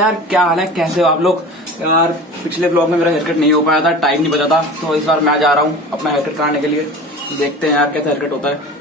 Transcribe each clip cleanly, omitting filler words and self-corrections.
यार क्या हाल है, कैसे हो आप लोग। यार पिछले ब्लॉग में मेरा हेयर कट नहीं हो पाया था, टाइम नहीं बचा था, तो इस बार मैं जा रहा हूँ अपना हेयर कट कराने के लिए। देखते हैं यार कैसा हेयर कट होता है।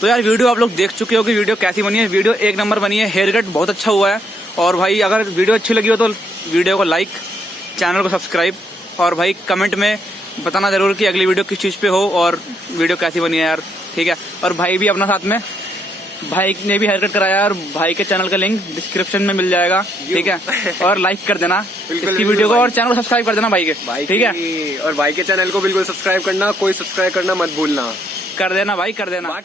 तो यार वीडियो आप लोग देख चुके हो कि वीडियो कैसी बनी है। वीडियो एक नंबर बनी है, हेयर कट बहुत अच्छा हुआ है। और भाई अगर वीडियो अच्छी लगी हो तो वीडियो को लाइक, चैनल को सब्सक्राइब, और भाई कमेंट में बताना जरूर कि अगली वीडियो किस चीज़ पे हो और वीडियो कैसी बनी है यार, ठीक है। और भाई भी अपना साथ में, भाई ने भी हेयर कट कराया और भाई के चैनल का लिंक डिस्क्रिप्शन में मिल जाएगा, ठीक है। और लाइक कर देना इसकी वीडियो को और चैनल को सब्सक्राइब कर देना भाई के, ठीक है। और भाई के चैनल को बिल्कुल सब्सक्राइब करना, कोई सब्सक्राइब करना मत भूलना। कर देना भाई, कर देना।